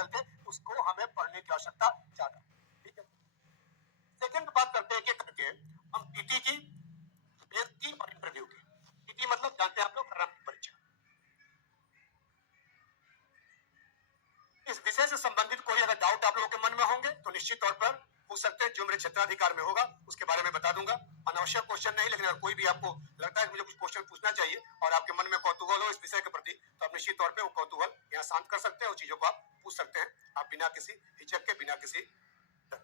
चलते उसको हमें पढ़ने की आवश्यकता ज्यादा। ठीक है, सेकंड बात करते हैं एक करके हम पीटी की, टेस्ट की और इंटरव्यू की। पीटी मतलब जानते हैं आप लोग, प्रारंभिक परीक्षा। इस विषय से संबंधित कोई अगर डाउट आप लोगों के मन में होंगे तो निश्चित तौर पर पूछ सकते हैं, जो मेरे क्षेत्राधिकार में होगा उसके बारे में बता दूंगा। अनावश्यक क्वेश्चन नहीं, लेकिन अगर कोई भी आपको लगता है कि मुझे कुछ क्वेश्चन पूछना चाहिए और आपके मन में कौतूहल हो इस विषय के प्रति, तो आप निश्चित तौर पे वो कौतूहल यहाँ शांत कर सकते हैं, उन चीजों को आप पूछ सकते हैं, आप बिना किसी हिचक के, बिना किसी डर।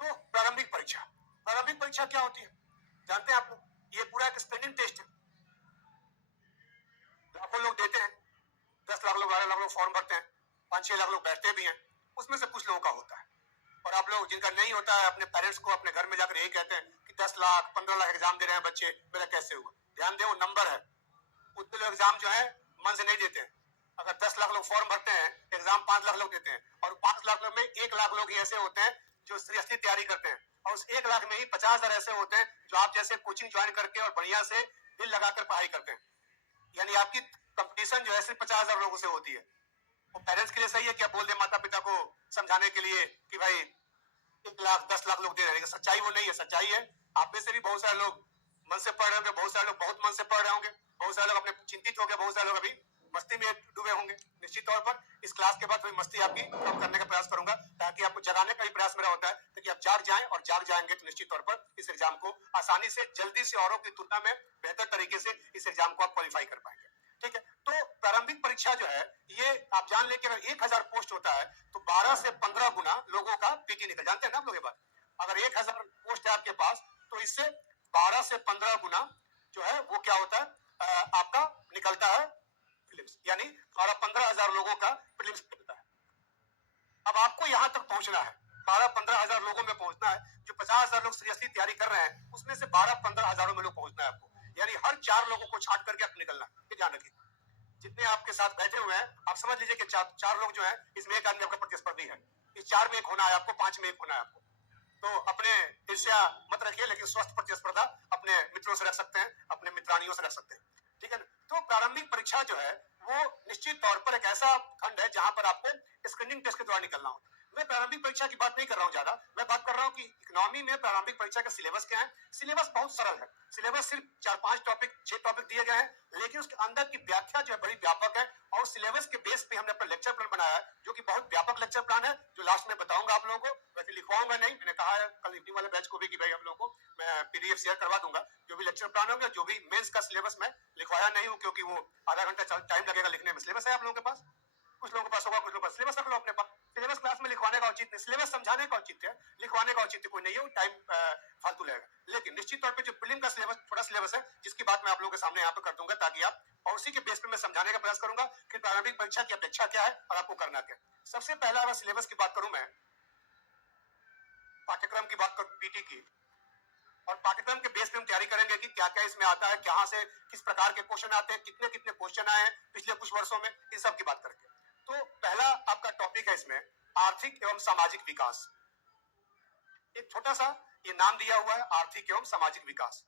तो प्रारंभिक परीक्षा, प्रारंभिक परीक्षा क्या होती है जानते हैं आप लोग? ये पूरा एक स्क्रीनिंग टेस्ट है। लाखों लोग देते हैं, 10 लाख लोग, 12 लाख लोग फॉर्म भरते हैं, 5-6 लाख लोग बैठते भी हैं, उसमें से कुछ लोगों का होता है। और आप लोग जिनका नहीं होता है अपने पेरेंट्स को अपने घर में जाकर यही कहते हैं कि 10 लाख 15 लाख एग्जाम दे रहे हैं बच्चे, मेरा कैसे हुआ? ध्यान दे, वो नंबर है, उतने लोग एग्जाम जो है मन से नहीं देते हैं। अगर 10 लाख लोग फॉर्म भरते हैं, एग्जाम 5 लाख लोग देते हैं, और 5 लाख लोग में 1 लाख लोग ही ऐसे होते हैं जो सीरियसली तैयारी करते हैं, और उस 1 लाख में ही 50,000 ऐसे होते हैं जो आप जैसे कोचिंग ज्वाइन करके और बढ़िया से दिल लगाकर पढ़ाई करते हैं। यानी आपकी कंपटीशन जो है सिर्फ 50,000 लोगों से होती है। वो पेरेंट्स के लिए सही है कि आप बोल दे माता पिता को समझाने के लिए कि भाई 1 लाख 10 लाख लोग दे रहे हैं, सच्चाई वो नहीं है। सच्चाई है आप में से भी बहुत सारे लोग मन से पढ़ रहे होंगे, बहुत सारे लोग बहुत मन से पढ़ रहे होंगे, बहुत सारे लोग अपने चिंतित हो गए, बहुत सारे लोग अभी मस्ती में डूबे होंगे। निश्चित तौर पर इस क्लास के बाद थोड़ी मस्ती आपकी कम करने का प्रयास करूंगा, ताकि आपको जगाने का भी प्रयास मेरा होता है, ताकि आप जाग जाएं, और जाग जाएंगे तो निश्चित तौर पर इस एग्जाम को आसानी से, जल्दी से, औरों की तुलना में बेहतर तरीके से इस एग्जाम को आप क्वालिफाई कर पाएंगे। ठीक है, तो प्रारंभिक परीक्षा जो है ये आप जान लें कि अगर 1000 पोस्ट होता है तो 12 से 15 गुना लोगों का पीटी निकल, जानते हैं ना आप लोग ये बात? अगर 1000 पोस्ट है आपके पास तो इससे 12 से 15 गुना जो है वो क्या होता है आपका निकलता है प्रीलिम्स, यानी 12-15 हजार लोगों का प्रीलिम्स निकलता है। अब आपको यहां तक पहुंचना है, 12-15 हजार लोगों में पहुंचना है। जो 50,000 लोग सीरियसली तैयारी कर रहे हैं उसमें से 12-15 हजारों में लोग पहुंचना है आपको, यानी हर 4 लोगों को छाट करके आपको निकलना है। ये ध्यान रखिए, जितने आपके साथ बैठे हुए हैं आप समझ लीजिए कि 4 लोग जो है इसमें एक आदमी आपका प्रतिस्पर्धी है, इस 4 में एक होना है आपको, 5 में एक होना है आपको। तो अपने ईर्ष्या मत रखिए, लेकिन स्वस्थ प्रतिस्पर्धा अपने मित्रों से रख सकते हैं, अपने मित्रानियों से रख सकते हैं। ठीक है ना? तो प्रारंभिक परीक्षा जो है वो निश्चित तौर पर एक ऐसा खंड है जहां पर आपको स्क्रीनिंग टेस्ट के द्वारा निकलना होता है। मैं प्रारंभिक परीक्षा की बात नहीं कर रहा हूं ज्यादा, मैं बात कर रहा हूं कि इकोनॉमी में प्रारंभिक परीक्षा का सिलेबस क्या है। सिलेबस बहुत सरल है, सिलेबस सिर्फ 4-5 टॉपिक 6 टॉपिक दिए गए हैं, लेकिन उसके अंदर की व्याख्या जो है बड़ी व्यापक है, और सिलेबस के बेस पे हमने अपना लेक्चर प्लान बनाया है जो कि बहुत व्यापक लेक्चर प्लान है, जो लास्ट में बताऊंगा आप लोगों को। वैसे लिखवाऊंगा नहीं, मैंने कहा है कल इवनिंग वाले बैच को भी कि भाई आप लोगों को मैं पीडीएफ शेयर करवा दूंगा, जो भी लेक्चर प्लान होंगे, जो भी मेंस का सिलेबस में लिखवाया नहीं हूं, क्योंकि वो आधा घंटा टाइम लगेगा लिखने में। सिलेबस है आप लोगों के पास, कुछ लोगों के पास होगा, कुछ लोगों के पास। सिलेबस रख लो अपने पास, सिलेबस क्लास में लिखवाने का औचित्य, सिलेबस समझाने का औचित्य है, लिखवाने का औचित्य कोई नहीं है, वो टाइम फालतू लगेगा। लेकिन निश्चित तौर पे जो प्रीलिम का सिलेबस, छोटा सिलेबस है, जिसकी बात मैं आप लोगों के सामने यहाँ पे कर दूंगा, ताकि आप, और उसी के बेस पे मैं समझाने का प्रयास करूंगा कि प्रारंभिक परीक्षा की अपेक्षा क्या है और आपको करना क्या है। सबसे पहला अगर सिलेबस की बात करूं मैं, पाठ्यक्रम की बात करूं पीटी की, और पाठ्यक्रम के बेस पे हम तैयारी करेंगे कि क्या क्या इसमें आता है, कहां से किस प्रकार के क्वेश्चन आते हैं, कितने कितने क्वेश्चन आए हैं पिछले कुछ वर्षों में, इन सब की बात करेंगे। तो पहला आपका टॉपिक है इसमें आर्थिक एवं सामाजिक विकास। एक छोटा सा ये नाम दिया हुआ है, आर्थिक एवं सामाजिक विकास।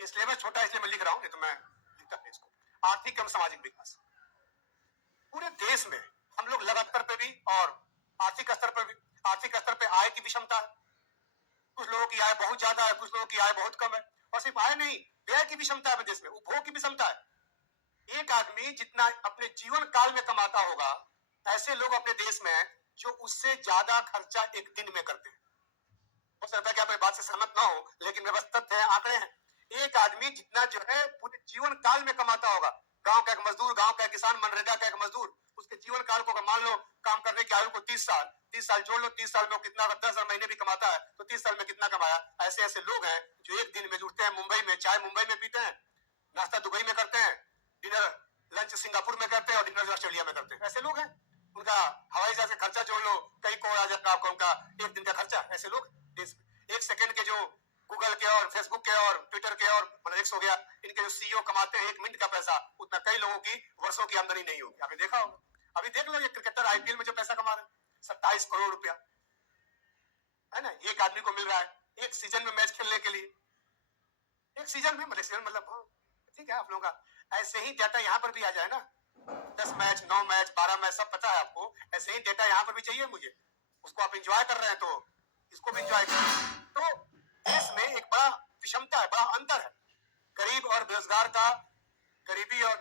सिलेबस छोटा इसलिए मैं लिख रहा हूं, नहीं तो मैं लिखता नहीं इसको। आर्थिक एवं सामाजिक विकास पूरे देश में हम लोग लगातार पे भी और आर्थिक स्तर पर भी, आर्थिक स्तर पे आय की विषमता है, कुछ लोगों की आय बहुत ज्यादा है, कुछ लोगों की आय बहुत कम है, और सिर्फ आय नहीं, व्यय की विषमता है देश में, उपभोग की विषमता है। एक आदमी जितना अपने जीवन काल में कमाता होगा, ऐसे लोग अपने देश में हैं जो उससे ज्यादा खर्चा एक दिन में करते हैं। हो सकता है कि आप इस बात से सहमत ना हो, लेकिन व्यवस्थित है, आंकड़े हैं। एक आदमी जितना जो है पूरे जीवन काल में कमाता होगा, गांव का एक मजदूर, गांव का एक किसान, मनरेगा का एक मजदूर, उसके जीवन काल को मान लो काम करने की आयु को 30 साल जोड़ लो, 30 साल में कितना, 10,000 महीने भी कमाता है तो 30 साल में कितना कमाया। ऐसे ऐसे लोग हैं जो एक दिन में जुटते हैं मुंबई में, चाय मुंबई में पीते हैं, नाश्ता दुबई में करते हैं, डिनर लंच सिंगापुर में करते हैं, और डिनर ऑस्ट्रेलिया में करते हैं। ऐसे लोग हैं, उनका हवाई जहाज का खर्चा जोड़ लो, कई करोड़ आ जाता है आपको उनका एक दिन का खर्चा। ऐसे लोग देश में एक सेकंड के जो गूगल के और फेसबुक के और ट्विटर के और मतलब हो गया, इनके जो सीईओ कमाते हैं 1 मिनट का पैसा, उतना कई लोगों की वर्षों की आमदनी नहीं होगी। आपने देखा होगा, अभी देख लो ये क्रिकेटर आईपीएल में जो पैसा कमा रहे हैं, 27 करोड़ रुपया है ना, एक आदमी को मिल रहा है एक सीजन में मैच खेलने के लिए। एक सीजन में मतलब हाँ, ठीक है आप लोगों का ऐसे ही डाटा यहाँ पर भी आ जाए ना, 10 मैच, 9 मैच, 12 मैच सब पता है आपको। ऐसे ही डेटा यहाँ पर भी चाहिए मुझे। उसको आप इंजॉय कर रहे हैं तो इसको भी इंजॉय करें। तो देश में एक बड़ा विषमता है, बड़ा अंतर है गरीब और बेरोजगार का, गरीबी और